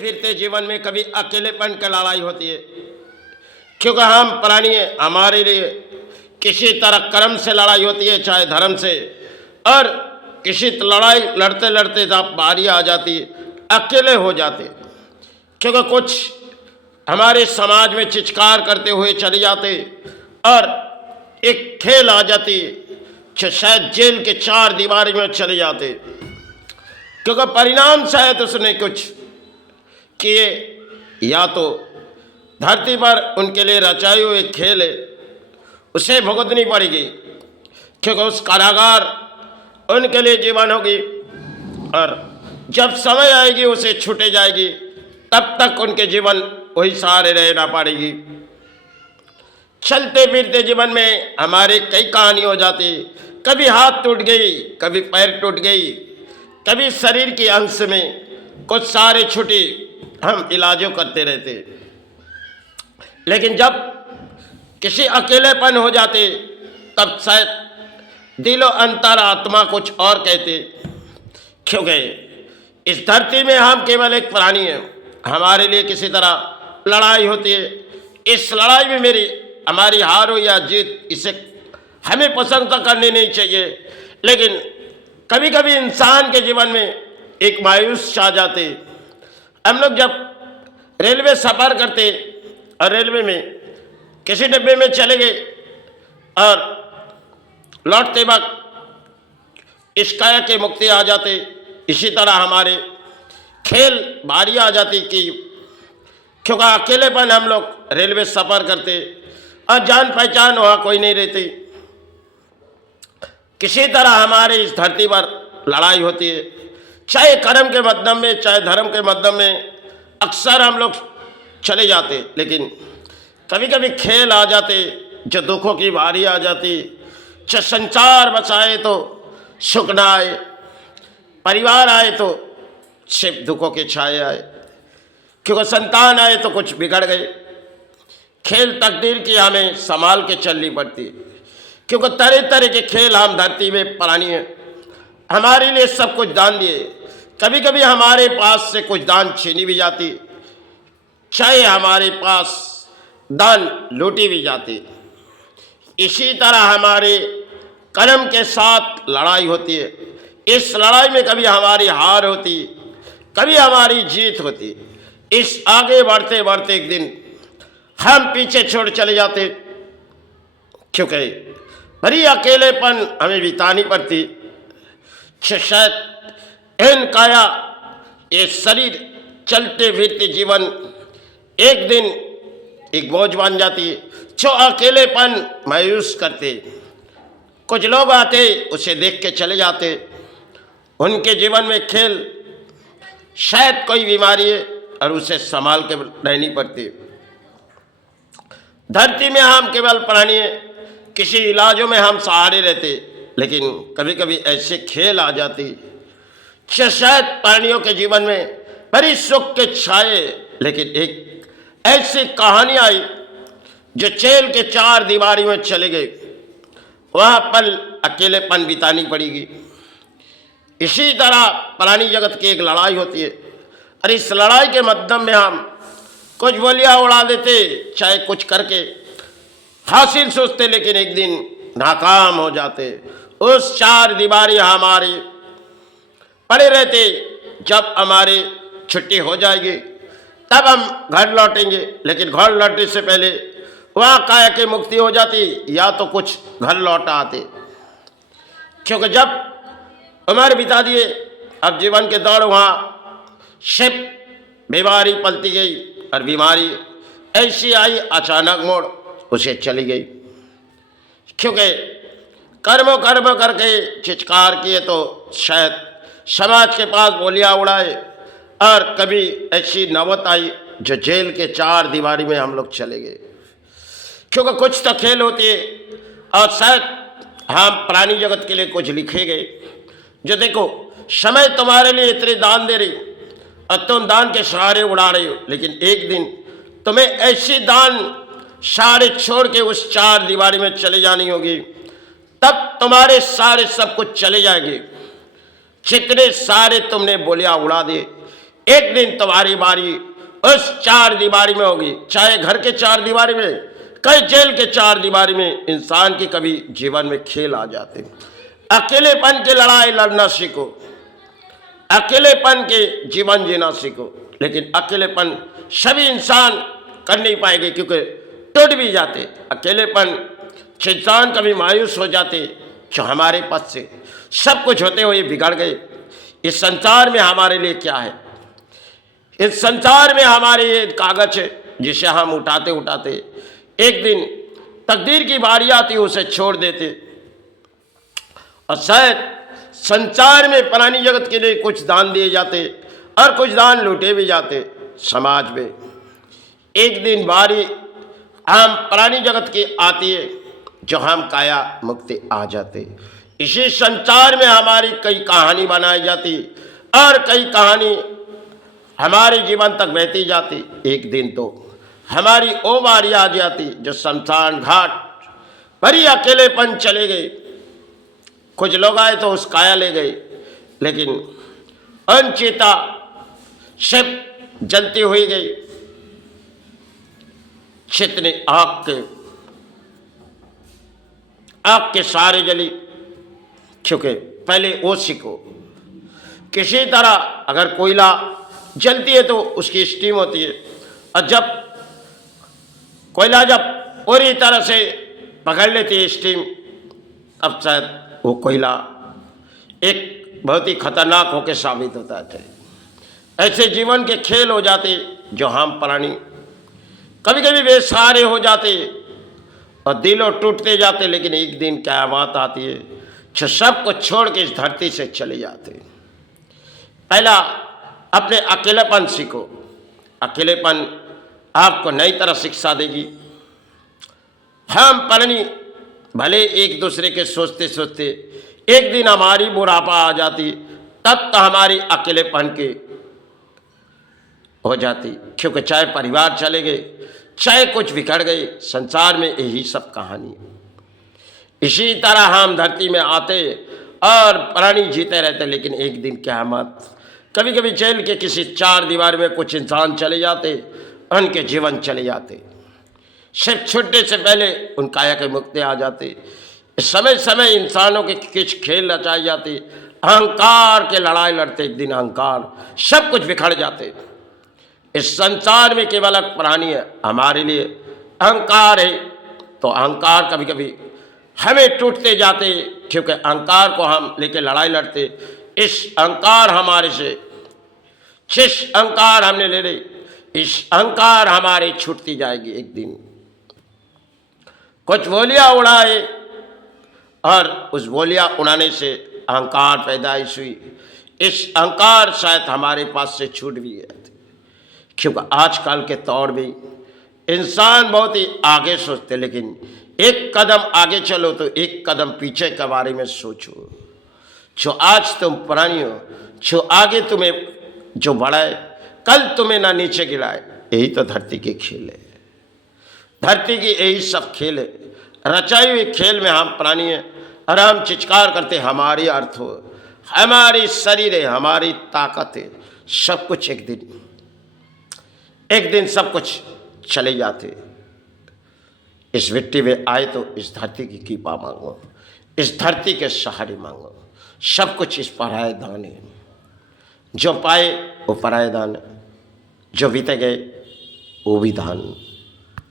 फिरते जीवन में कभी अकेलेपन की लड़ाई होती है, क्योंकि हम प्राणी हैं। हमारे लिए किसी तरह कर्म से लड़ाई होती है, चाहे धर्म से, और किसी लड़ाई लड़ते लड़ते जब बारी आ जाती है अकेले हो जाते, क्योंकि कुछ हमारे समाज में चित्कार करते हुए चले जाते और एक खेल आ जाती जो शायद जेल के 4 दीवार में चले जाते, क्योंकि परिणाम शायद उसने कुछ किए, या तो धरती पर उनके लिए रचाई हुई खेल है उसे भुगतनी पड़ेगी, क्योंकि उस कारागार उनके लिए जीवन होगी, और जब समय आएगी उसे छूटे जाएगी, तब तक उनके जीवन वही सहारे रहना पड़ेगी। चलते फिरते जीवन में हमारे कई कहानी हो जाती, कभी हाथ टूट गई, कभी पैर टूट गई, कभी शरीर के अंश में कुछ सारे छुट्टी, हम इलाजों करते रहते। लेकिन जब किसी अकेलेपन हो जाते तब शायद दिलो अंतर आत्मा कुछ और कहते, क्योंकि इस धरती में हम केवल एक प्राणी हैं। हमारे लिए किसी तरह लड़ाई होती है, इस लड़ाई में हमारी हार हो या जीत, इसे हमें पसंद तो करनी नहीं चाहिए, लेकिन कभी कभी इंसान के जीवन में एक मायूस छा जाते। हम लोग जब रेलवे सफ़र करते और रेलवे में किसी डिब्बे में चले गए और लौटते वक्त इश्काया के मुक्ति आ जाते, इसी तरह हमारे खेल बारी आ जाती कि क्योंकि अकेलेपन हम लोग रेलवे सफ़र करते और जान पहचान वहाँ कोई नहीं रहती। किसी तरह हमारे इस धरती पर लड़ाई होती है, चाहे कर्म के माध्यम में चाहे धर्म के माध्यम में, अक्सर हम लोग चले जाते, लेकिन कभी कभी खेल आ जाते जो दुखों की बारी आ जाती, जो संसार बचाए तो सुख न आए, परिवार आए तो सिर्फ दुखों के छाए आए, क्योंकि संतान आए तो कुछ बिगड़ गए। खेल तकदीर की हमें संभाल के चलनी पड़ती, क्योंकि तरह तरह के खेल हम धरती में प्राणी हैं। हमारे लिए सब कुछ दान दिए, कभी कभी हमारे पास से कुछ दान छीनी भी जाती, चाहे हमारे पास दान लूटी भी जाती। इसी तरह हमारे कर्म के साथ लड़ाई होती है। इस लड़ाई में कभी हमारी हार होती, कभी हमारी जीत होती। इस आगे बढ़ते बढ़ते एक दिन हम पीछे छोड़ चले जाते, क्योंकि बड़ी अकेलेपन हमें बितानी पड़ती। शायद इन काया ये शरीर चलते फिरते जीवन एक दिन एक बोझ बन जाती है, जो अकेलेपन मायूस करते। कुछ लोग आते उसे देख के चले जाते, उनके जीवन में खेल शायद कोई बीमारी है और उसे संभाल के रहनी पड़ती। धरती में हम केवल प्राणी हैं, किसी इलाजों में हम सहारे रहते, लेकिन कभी कभी ऐसे खेल आ जाती जो शायद प्राणियों के जीवन में बड़ी सुख के छाए, लेकिन एक ऐसी कहानी आई जो जेल के 4 दीवारी में चले गए, वहाँ पल अकेलेपन बितानी पड़ेगी। इसी तरह प्राणी जगत की एक लड़ाई होती है, और इस लड़ाई के माध्यम में हम कुछ बोलियां उड़ा देते, चाहे कुछ करके हासिल सोचते, लेकिन एक दिन नाकाम हो जाते। उस 4 दीवारी हमारे पड़े रहते। जब हमारी छुट्टी हो जाएगी तब हम घर लौटेंगे, लेकिन घर लौटने से पहले वहाँ काया की मुक्ति हो जाती, या तो कुछ घर लौट आते, क्योंकि जब उम्र बिता दिए अब जीवन के दौड़ वहाँ शिव बीमारी पलती गई, और बीमारी ऐसी आई अचानक मोड़ उसे चली गई, क्योंकि कर्म करके चित्कार किए तो शायद समाज के पास बोलियां उड़ाए, और कभी ऐसी नौबत आई जो जेल के 4 दीवारी में हम लोग चले गए, क्योंकि कुछ तो खेल होती है, और शायद हम प्राणी जगत के लिए कुछ लिखे गए। जो देखो समय तुम्हारे लिए इतने दान दे रही और तुम दान के सहारे उड़ा रहे हो, लेकिन एक दिन तुम्हें ऐसी दान सारे छोड़ के उस 4 दीवारी में चले जानी होगी, तब तुम्हारे सारे सब कुछ चले जाएंगे। जितने सारे तुमने बोलियां उड़ा दे, एक दिन तुम्हारी बारी उस चार दीवारी में होगी, चाहे घर के चार दीवारी में, कई जेल के चार दीवारी में। इंसान के कभी जीवन में खेल आ जाते। अकेलेपन की लड़ाई लड़ना सीखो, अकेलेपन के जीवन जीना सीखो। लेकिन अकेलेपन सभी इंसान कर नहीं पाएंगे, क्योंकि टूट भी जाते। अकेलेपन इंसान कभी मायूस हो जाते, जो हमारे पास से सब कुछ होते हुए बिगड़ गए। इस संसार में हमारे लिए क्या है? इस संसार में हमारे ये कागज है जिसे हम उठाते उठाते एक दिन तकदीर की बारी आती, उसे छोड़ देते। और शायद संसार में प्राणी जगत के लिए कुछ दान दिए जाते और कुछ दान लूटे भी जाते। समाज में एक दिन बारी हम प्राणी जगत की आती है, जो हम काया मुक्ति आ जाते। इसी संसार में हमारी कई कहानी बनाई जाती और कई कहानी हमारे जीवन तक बहती जाती। एक दिन तो हमारी ओ बारी आ जाती, जो शमशान घाट पर ही अकेलेपन चले गए। कुछ लोग आए तो उस काया ले गए, लेकिन अनचेता सब जलती हुई गई। छितने आग के सारे जली, क्योंकि पहले वो सीखो। किसी तरह अगर कोयला जलती है तो उसकी स्टीम होती है, और जब कोयला जब पूरी तरह से पकड़ लेती है स्टीम, अब शायद वो कोयला एक बहुत ही खतरनाक होकर साबित होता है। ऐसे जीवन के खेल हो जाते, जो हम प्राणी कभी कभी बेसहारे हो जाते और दिलों टूटते जाते। लेकिन एक दिन क़यामत आती है, जो सब को छोड़ के इस धरती से चले जाते। पहला अपने अकेलेपन सीखो। अकेलेपन आपको नई तरह शिक्षा देगी। हम प्राणी भले एक दूसरे के सोचते सोचते एक दिन हमारी बुढ़ापा आ जाती, तब तो हमारी अकेलेपन की हो जाती, क्योंकि चाहे परिवार चले गए, चाहे कुछ बिखर गए, संसार में यही सब कहानी है। इसी तरह हम धरती में आते और प्राणी जीते रहते। लेकिन एक दिन क़यामत, कभी कभी जेल के किसी चार दीवार में कुछ इंसान चले जाते, उनके जीवन चले जाते। सिर्फ छूटने से पहले उन काया के मुक्ति आ जाते। समय समय इंसानों के कुछ खेल रचाए जाते, अहंकार के लड़ाई लड़ते। एक दिन अहंकार सब कुछ बिखर जाते। इस संसार में केवल एक प्राणी है, हमारे लिए अहंकार है। तो अहंकार कभी कभी हमें टूटते जाते, क्योंकि अहंकार को हम लेके लड़ाई लड़ते। इस अहंकार हमारे से, जिस अहंकार हमने ले ली, इस अहंकार हमारी छूटती जाएगी। एक दिन कुछ बोलियां उड़ाए और उस बोलियां उड़ाने से अहंकार पैदाइश हुई। इस अहंकार शायद हमारे पास से छूट भी गया, क्योंकि आजकल के तौर में इंसान बहुत ही आगे सोचते। लेकिन एक कदम आगे चलो तो एक कदम पीछे के बारे में सोचो। जो आज तुम प्राणी हो, जो आगे तुम्हें जो बढ़ाए, कल तुम्हें ना नीचे गिराए। यही तो धरती के खेल है। धरती की यही सब खेल है। रचाई हुई खेल में हम प्राणी हैं और हम चित्कार करते, हमारी अर्थ हो, हमारी शरीर है, हमारी ताकत है, सब कुछ एक दिन सब कुछ चले जाते। इस मिट्टी में आए तो इस धरती की कृपा मांगो, इस धरती के सहारे मांगो। सब कुछ इस पराये दान है। जो पाए वो पराये दान, जो बीते गए वो भी दान।